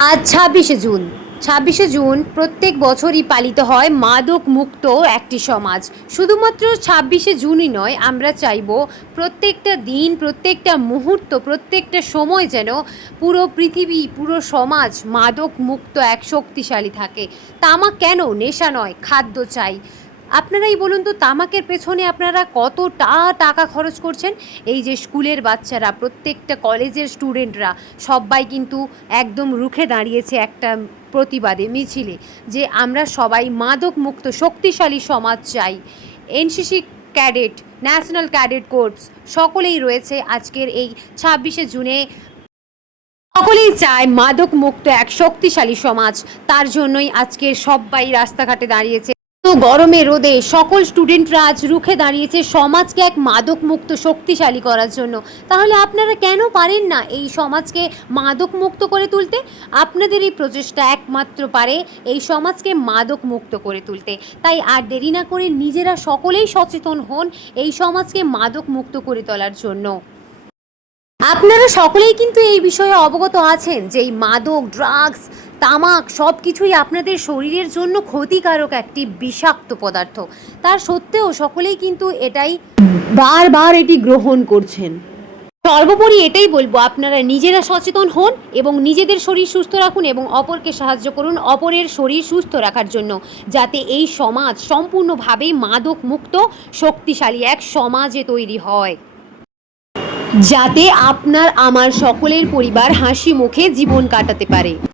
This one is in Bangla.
আজ ছাব্বিশে জুন। ছাব্বিশে জুন প্রত্যেক বছরই পালিত হয় মাদক মুক্ত একটি সমাজ। শুধুমাত্র ছাব্বিশে জুনই নয়, আমরা চাইব প্রত্যেকটা দিন, প্রত্যেকটা মুহূর্ত, প্রত্যেকটা সময় যেন পুরো পৃথিবী, পুরো সমাজ মাদক মুক্ত এক শক্তিশালী থাকে। তামা কেন? নেশা নয়, খাদ্য চাই। আপনারাই বলুন তো, তামাকের পেছনে আপনারা কতটা টাকা খরচ করছেন? এই যে স্কুলের বাচ্চারা, প্রত্যেকটা কলেজের স্টুডেন্টরা সবাই কিন্তু একদম রুখে দাঁড়িয়েছে একটা প্রতিবাদে, মিছিলে, যে আমরা সবাই মাদক মুক্ত শক্তিশালী সমাজ চাই। NCC cadet, national cadet course সকলেই রয়েছে আজকের এই ছাব্বিশে জুনে। সকলেই চায় মাদক মুক্ত এক শক্তিশালী সমাজ, তার জন্যই আজকে সবাই রাস্তাঘাটে দাঁড়িয়েছে। গরমে রোদে সকল স্টুডেন্টরা আজ রুখে দাঁড়িয়েছে সমাজকে এক মাদক মুক্ত শক্তিশালী করার জন্য। তাহলে আপনারা কেন পারেন না এই সমাজকে মাদক মুক্ত করে তুলতে? আপনাদের এই প্রচেষ্টা একমাত্র পারে এই সমাজকে মাদক মুক্ত করে তুলতে। তাই আর দেরি না করে নিজেরা সকলেই সচেতন হন এই সমাজকে মাদক মুক্ত করে তোলার জন্য। আপনারা সকলেই কিন্তু এই বিষয়ে অবগত আছেন যে এই মাদক ড্রাগস তামাক সব কিছুই আপনাদের শরীরের জন্য ক্ষতিকারক একটি বিষাক্ত পদার্থ। তার সত্ত্বেও সকলেই কিন্তু এটাই বারবার এটি গ্রহণ করছেন। সর্বোপরি এটাই বলব, আপনারা নিজেরা সচেতন হন এবং নিজেদের শরীর সুস্থ রাখুন এবং অপরকে সাহায্য করুন অপরের শরীর সুস্থ রাখার জন্য, যাতে এই সমাজ সম্পূর্ণভাবেই মাদক মুক্ত শক্তিশালী এক সমাজে তৈরি হয়। যাতে আপনার আমার সকলের পরিবার হাসি মুখে জীবন কাটাতে পারে।